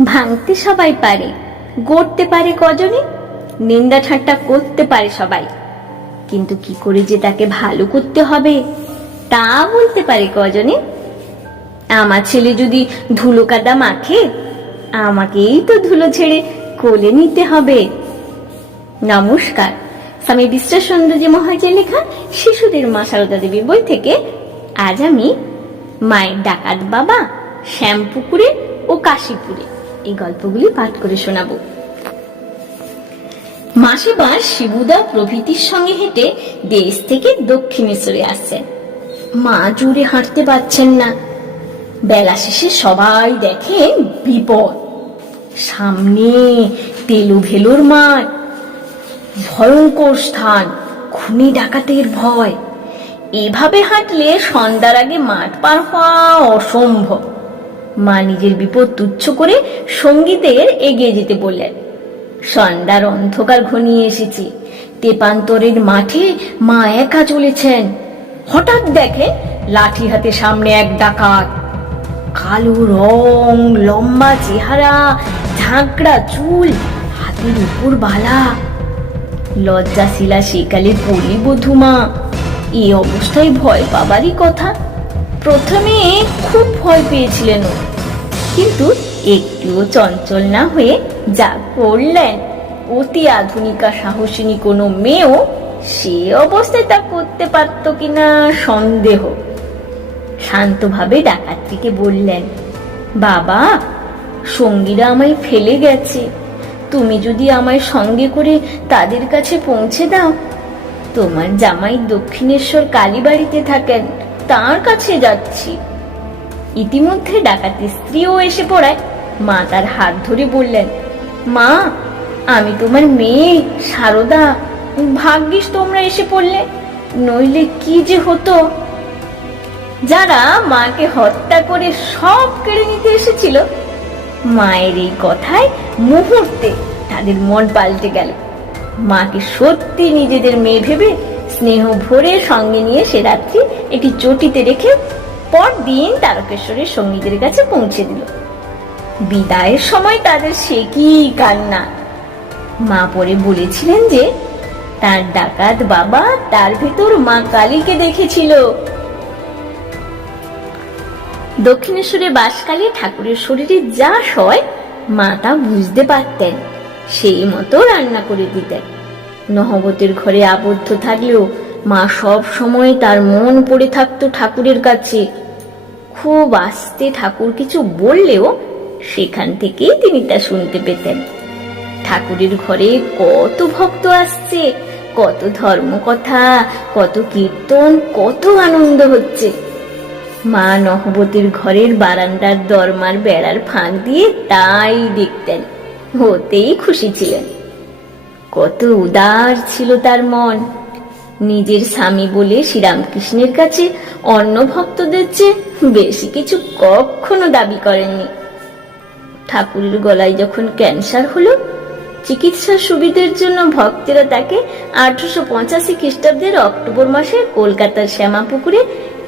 ভাঙতে সবাই পারে, গড়তে পারে কজনে, নিন্দা ঠাট্টা করতে পারে সবাই। কিন্তু কি করে যে তাকে ভালো করতে হবে, তা বলতে পারে কজনে? আমার ছেলে যদি ধুলো কাদা মাখে, আমাকেই তো ধুলো ছেড়ে কোলে নিতে হবে। নমস্কার, স্বামী বিশ্বাস সৌন্দর্য মহাজের লেখা শিশুদের মা সারদা দেবী বই থেকে আজ আমি মায়ের ডাকাত বাবা, শ্যামপুকুরে ও কাশীপুরে। এই গল্পগুলি পাঠ করে শোনাবো। মাসিবার শিবুদা প্রভৃতির সঙ্গে হেঁটে দেশ থেকে দক্ষিণেশ্বরে আসছেন মা জুড়ে হাঁটতে পারছেন না। বেলা শেষে সবাই দেখে বিপদ। সামনে তেলু ভেলুর মাঠ। ভয়ঙ্কর স্থান, খুনি ডাকাতের ভয়। এভাবে হাঁটলে সন্ধ্যার আগে মাঠ পার হওয়া অসম্ভব। মা নিজের বিপদ তুচ্ছ করে সঙ্গীতের এগিয়ে যেতে বললেন। সন্ধ্যার অন্ধকার ঘনিয়ে এসেছে। তেপান্তরের মাঠে মা একা চলেছেন। হঠাৎ দেখে লাঠি হাতে সামনে এক ডাকাত। কালো রং, লম্বা চেহারা, ঝাঁকড়া চুল, হাতের উপর বালা। লজ্জাশীলা সেকালে পলি বধুমা এই অবস্থায় ভয় পাবারই কথা। প্রথমে খুব ভয় পেয়েছিলেন ও। কিন্তু একটুও চঞ্চল না হয়ে যা করলেন, অতি আধুনিকা সাহসিনী কোনো মেয়েও সে অবস্থায় তা করতে পারত কিনা সন্দেহ। শান্তভাবে ডাকাতটিকে বললেন, বাবা, সঙ্গীরা আমায় ফেলে গেছে। তুমি যদি আমায় সঙ্গে করে তাদের কাছে পৌঁছে দাও। তোমার জামাই দক্ষিণেশ্বর কালীবাড়িতে থাকেন। তার কাছে যাচ্ছি। ইতিমধ্যে ডাকাতের স্ত্রীও এসে পড়ায়। মা তার হাত ধরে বললেন, মা, আমি তোমার মেয়ে, সারদা। ভাগ্যিস তোমরা এসে পড়লে। নইলে কি যে হতো? যারা মাকে হত্যা করে সব কেড়ে নিতে এসেছিল, মায়ের এই কথায় মুহূর্তে তাদের মন পাল্টে গেল। মাকে সত্যি নিজেদের মেয়ে ভেবে স্নেহ ভরে সঙ্গে নিয়ে সে রাত্রি একটি চটিতে রেখে পরদিন তারকেশ্বরের সঙ্গীদের কাছে পৌঁছে দিল। বিদায়ের সময় তাদের সে কি কান্না? মা পরে বলেছিলেন যে, তার ডাকাত বাবা তার ভেতর মা কালীকে দেখেছিল। দক্ষিণেশ্বরে বাসকালে ঠাকুরের শরীরে যা সয়, মা তা বুঝতে পারতেন। সেই মতো রান্না করে দিতেন। নহবতের ঘরে আবদ্ধ থাকলেও মা সব সময় তার মন পড়ে থাকতো ঠাকুরের কাছে। খুব আস্তে ঠাকুর কিছু বললেও সেখান থেকেই তিনি তা শুনতে পেতেন। ঠাকুরের ঘরে কত ভক্ত আসছে, কত ধর্মকথা, কত কীর্তন, কত আনন্দ হচ্ছে। মা নহবতীর ঘরের বারান্দার দরমার বেড়ার ফাঁক দিয়ে তাই দেখতেন, হতেই খুশি ছিলেন। কত উদার ছিল তার মন। নিজের স্বামী বলে শ্রীরামকৃষ্ণের কাছে অন্য ভক্তদের চেয়ে বেশি কিছু কখনো দাবি করেননি। ঠাকুরের গলায় যখন ক্যান্সার হলো চিকিৎসার সুবিধের জন্য ভক্তেরা তাকে আঠারোশো পঁচাশি খ্রিস্টাব্দের অক্টোবর মাসে কলকাতার শ্যামাপুকুরে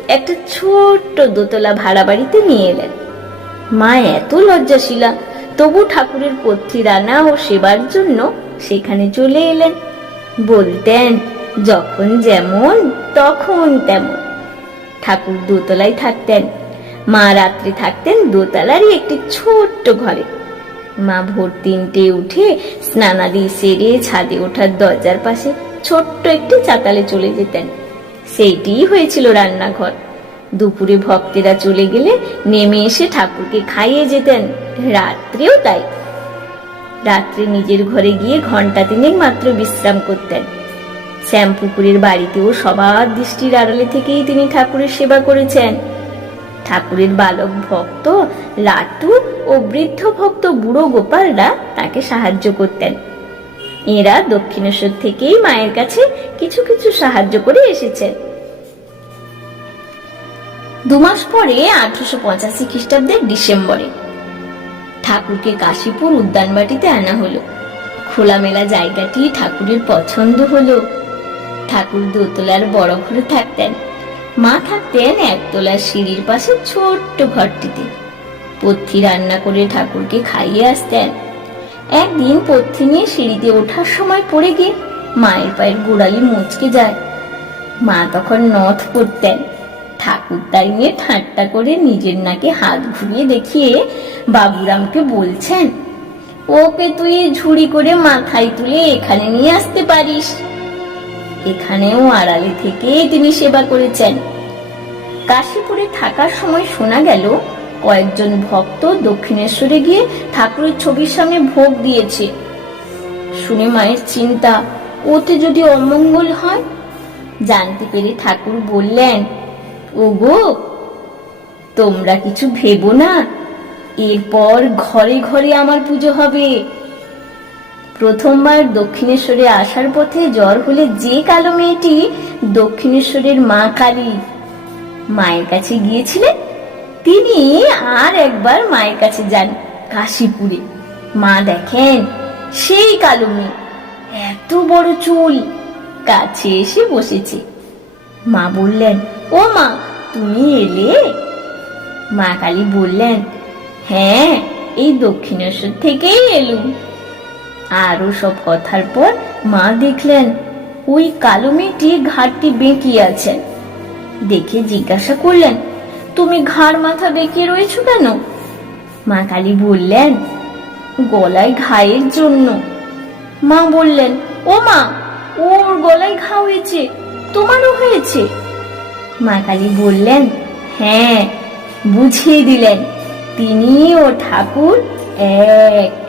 একটা ছোট্ট দোতলা ভাড়া বাড়িতে নিয়ে এলেন। মা এত লজ্জাশীলা, তবু ঠাকুরের পথ্যি রান্না ও সেবার জন্য সেখানে চলে এলেন। বলতেন, যখন যেমন, তখন তেমন। ঠাকুর দোতলায় থাকতেন। মা রাত্রে থাকতেন দোতলারই একটি ছোট্ট ঘরে। মা ভোর তিনটে উঠে স্নানাদি সেরে ছাদে ওঠার দরজার পাশে ছোট্ট একটি চাতালে চলে যেতেন। সেইটিই হয়েছিল রান্নাঘর। দুপুরে ভক্তেরা চলে গেলে নেমে এসে ঠাকুরকে খাইয়ে যেতেন। রাত্রেও তাই। রাত্রে নিজের ঘরে গিয়ে ঘণ্টা তিনেক মাত্র বিশ্রাম করতেন। শ্যামপুকুরের বাড়িতেও সবার দৃষ্টির আড়ালে থেকেই তিনি ঠাকুরের সেবা করেছেন। ঠাকুরের বালক ভক্ত, লাটু ও বৃদ্ধ ভক্ত বুড়ো গোপালরা তাকে সাহায্য করতেন। এরা দক্ষিণেশ্বর থেকেই মায়ের কাছে কিছু কিছু সাহায্য করে এসেছেন। দুমাস পরে আঠারোশো পঁচাশি খ্রিস্টাব্দের ডিসেম্বরে ঠাকুরকে কাশীপুর উদ্যানবাটিতে আনা হলো। খোলামেলা জায়গাটি ঠাকুরের পছন্দ হলো। ঠাকুর দোতলার বড় ঘরে থাকতেন। মা থাকতেন একতলার সিঁড়ির পাশে ছোট্ট ঘরটিতে। পথ্যি রান্না করে ঠাকুরকে খাইয়ে আসতেন। একদিন পথ্যি নিয়ে সিঁড়িতে ওঠার সময় পড়ে গিয়ে মায়ের পায়ের গোড়ালি মুচকে যায়। মা তখন নথ পড়তেন। ঠাকুর তাই নিয়ে ঠাট্টা করে নিজের নাকে হাত ঘুরিয়ে দেখিয়ে বাবুরামকে বলছেন ওকে তুই ঝুড়ি করে মাথায় তুলে এখানে নিয়ে আসতে পারিস? এখানেও আড়ালে থেকে তিনি সেবা করেছেন। কাশীপুরে থাকার সময় শোনা গেল, কয়েকজন ভক্ত দক্ষিণেশ্বরে গিয়ে ঠাকুরের ছবির সামনে ভোগ দিয়েছে। শুনে মায়ের চিন্তা, ওতে যদি অমঙ্গল হয়? জানতে পেরে ঠাকুর বললেন ওগো, তোমরা কিছু ভেবো না। এরপর ঘরে ঘরে আমার পুজো হবে। প্রথমবার দক্ষিণেশ্বরে আসার পথে জ্বর হলে যে কালো মেয়েটি দক্ষিণেশ্বরের মা কালী মায়ের কাছে গিয়েছিলেন, তিনি আর একবার মায়ের কাছে যান কাশীপুরে। মা দেখেন সেই কালো মেয়ে, এত বড় চুল, কাছে এসে বসেছে। মা বললেন, ও মা, তুমি এলে? মা কালী বললেন হ্যাঁ এই দক্ষিণেশ্বর থেকেই এলুম। আরও সব কথার পর মা দেখলেন, ওই কালো মেয়েটি ঘাটটি বেঁকিয়ে আছেন দেখে জিজ্ঞাসা করলেন, তুমি ঘাড় মাথা বেঁকিয়ে রয়েছো কেন? মা কালী বললেন, গলায় ঘায়ের জন্য। মা বললেন, ও মা, ওর গলায় ঘা হয়েছে। তোমারও হয়েছে? মা কালী বললেন হ্যাঁ বুঝিয়ে দিলেন। তিনি ও ঠাকুর এক।